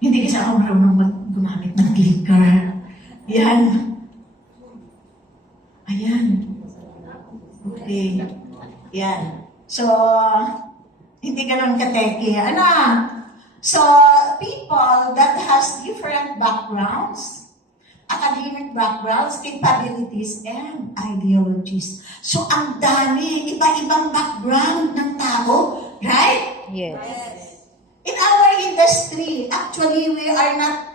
Hindi kasi ako marunong gumamit ng clicker. Yan. Ayan. Okay. Yan. So, hindi ganun kateki. Ano? So, people that has different backgrounds, academic backgrounds, capabilities, and ideologies. So, ang dami, iba-ibang background ng tao, right? Yes. In our industry, actually, we are not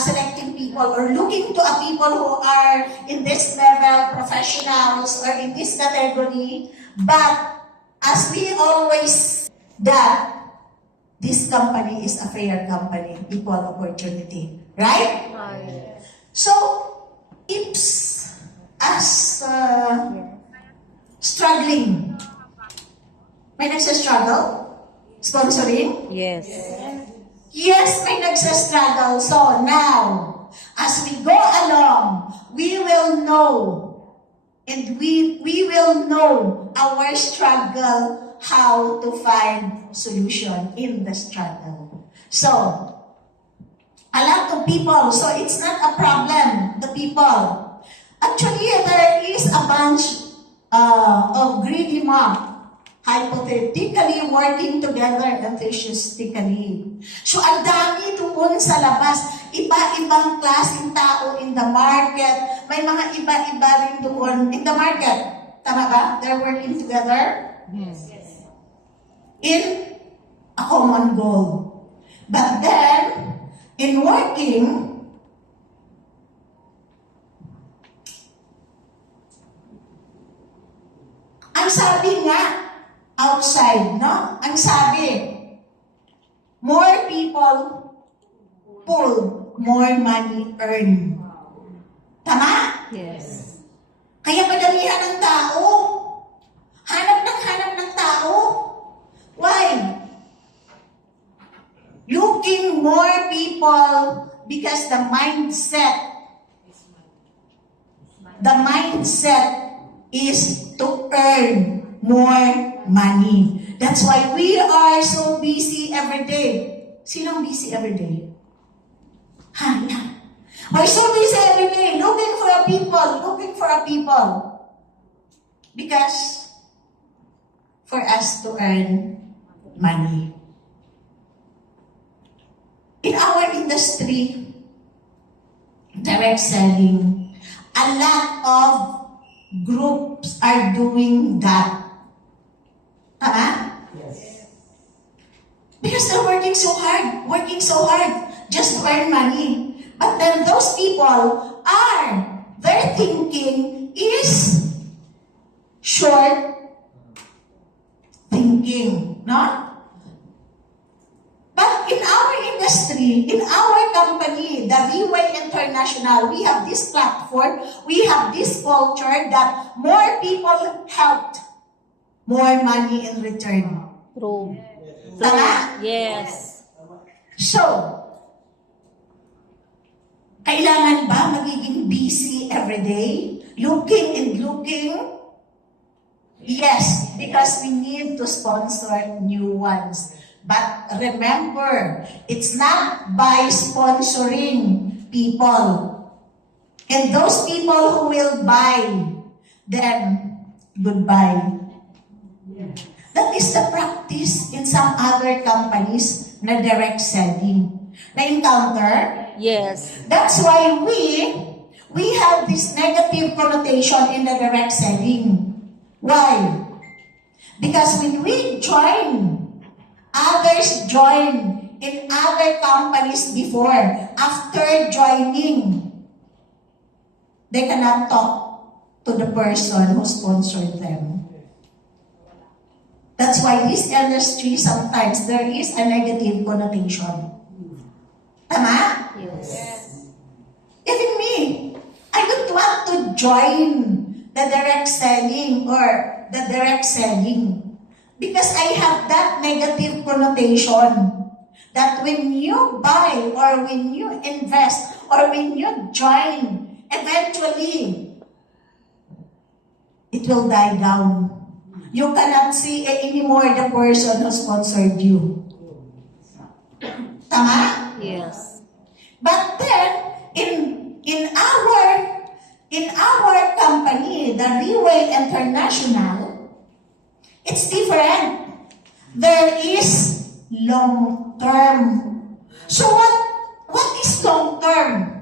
selecting people or looking to a people who are in this level, professionals, or in this category, but as we always that this company is a fair company, equal opportunity, right? So, tips as struggling. May nagsa-struggle? Sponsoring? Yes. Yes, may nagsa-struggle. So now, as we go along, we will know and we will know our struggle, how to find solution in the struggle. So, a lot of people, so it's not a problem, the people. Actually, there is a bunch of greedy mob hypothetically working together enthusiastically. So, ang dami doon sa labas. Iba-ibang klaseng tao in the market. May mga iba-iba rin doon in the market. Tama ba? They're working together Yes. in a common goal. But then, in working, ang sabi nga, outside, no? Ang sabi, more people pull, more money earn. Tama? Yes. Kaya madamihan ng tao. Hanap ng tao. Why? Looking more people because the mindset is to earn more money. That's why we are so busy every day. Sinong busy every day? We're so busy every day looking for a people. Because for us to earn money. In our industry, direct selling, a lot of groups are doing that. Tama? Yes. Because they're working so hard, just to earn money. But then those people their thinking is short thinking, no? But in our industry, in our company, the V-Way International, we have this platform, we have this culture that more people helped, more money in return. True. Tama? Yes. So, kailangan ba magiging busy every day? Looking and looking? Yes, because we need to sponsor new ones. But remember, it's not by sponsoring people. And those people who will buy, then goodbye. That is the practice in some other companies na direct selling. Na-encounter? Yes. That's why we have this negative connotation in the direct selling. Why? Because when we others join in other companies before, after joining, they cannot talk to the person who sponsored them. That's why this industry, sometimes there is a negative connotation. Tama? Yes. Even me, I don't want to join the direct selling or the direct selling because I have that negative connotation that when you buy or when you invest or when you join, eventually, it will die down. You cannot see anymore the person who sponsored you. Tama? Yes. But then, in our company, the Reway International, it's different. There is long term. So what is long term?